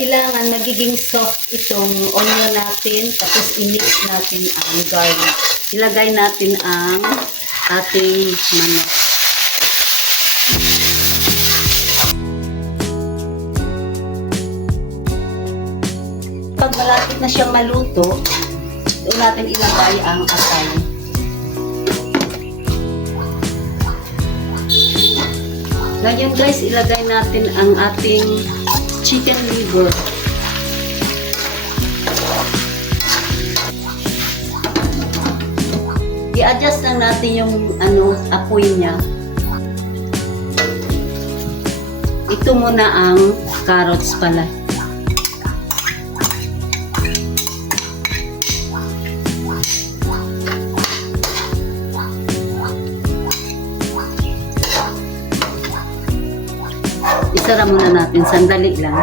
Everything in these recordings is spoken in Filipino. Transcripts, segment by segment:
kailangan nagiging soft itong onion natin. Tapos i-mix natin ang garlic. Ilagay natin ang ating manok. Pag malapit na siyang maluto, doon natin ilagay ang atay. Ngayon guys, ilagay natin ang ating chicken liver. I-adjust lang natin yung apoy niya. Ito muna ang carrots pala. Isara muna natin, sandali lang.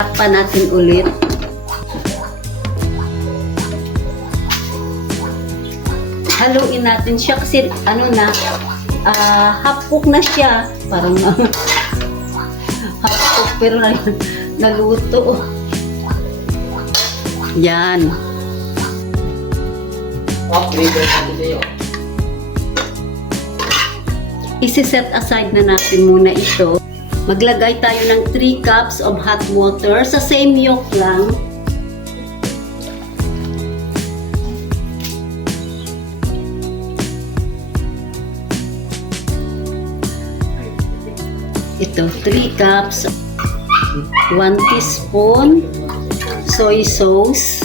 Takpan natin ulit. Haluin natin siya kasi half cook na siya. Parang half cook pero naluto. Yan. Isi-set aside na natin muna ito. Maglagay tayo ng 3 cups of hot water sa same yolk lang. Ito, 3 cups, 1 teaspoon soy sauce,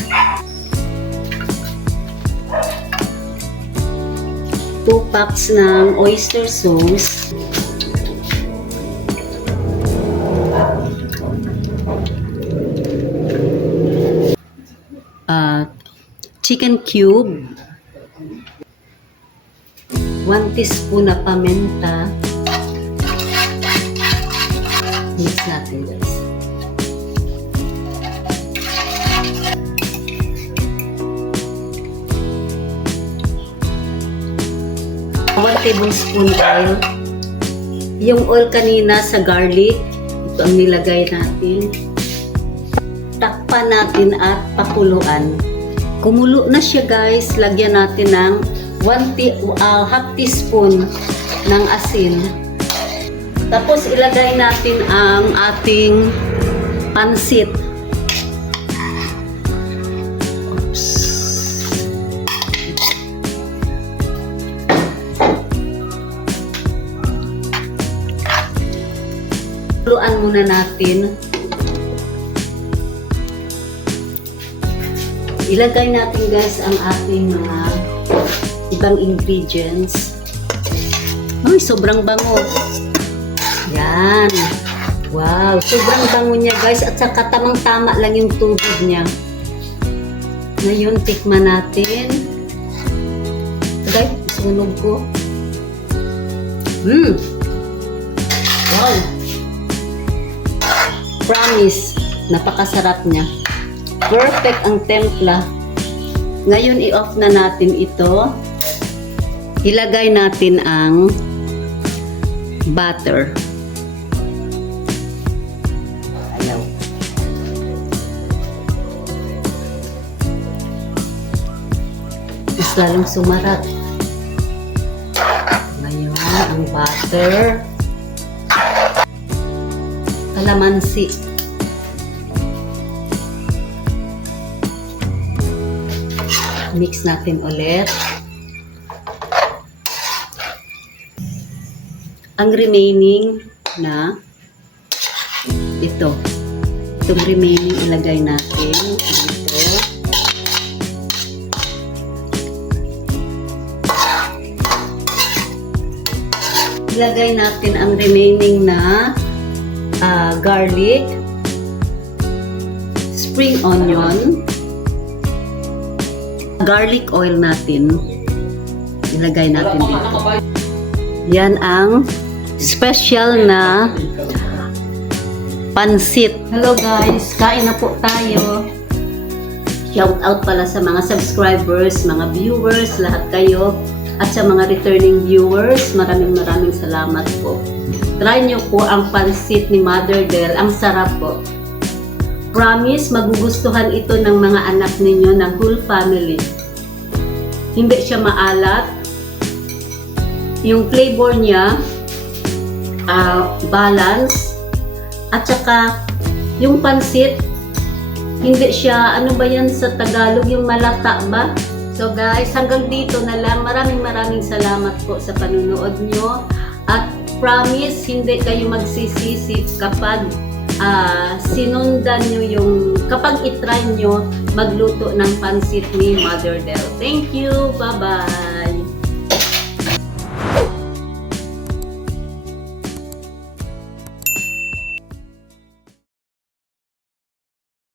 2 packs ng oyster sauce, chicken cube, 1 teaspoon na paminta. Mix natin guys. One tablespoon oil. Yung oil kanina sa garlic, ito ang nilagay natin. Takpan natin at pakuluan. Kumulo na siya guys, lagyan natin ng half teaspoon ng asin. Tapos ilagay natin ang ating pansit. Oops. Kuluan muna natin. Ilagay natin guys ang ating mga ibang ingredients. Ay, sobrang bango. Yan. Wow, sobrang bango niya guys at saka tamang-tama lang yung tubig niya. Ngayon, tikman natin. Guys, sunog ko. Wow. Promise, napakasarap niya. Perfect ang templa. Ngayon, i-off na natin ito. Ilagay natin ang butter. Ayaw. Mas lalong sumarat. Ngayon, ang butter. Kalamansi. Mix natin ulit. Ang remaining na ito. Itong remaining ilagay natin dito. Ilagay natin ang remaining na garlic, spring onion, garlic oil natin. Ilagay natin dito. Yan ang special na pansit. Hello guys, kain na po tayo. Shout out pala sa mga subscribers, mga viewers, lahat kayo. At sa mga returning viewers, maraming salamat po. Try nyo po ang pansit ni Mother Del. Ang sarap po. Promise, magugustuhan ito ng mga anak ninyo, ng whole family. Hindi siya maalat. Yung flavor niya, balance. At saka, yung pansit, hindi siya, ano ba yan sa Tagalog, yung malata ba? So guys, hanggang dito na lang. Maraming salamat po sa panunood nyo. At promise, hindi kayo magsisisi kapag sinundan nyo yung, kapag itry nyo magluto ng pansit ni Mother Del. Thank you! Bye-bye!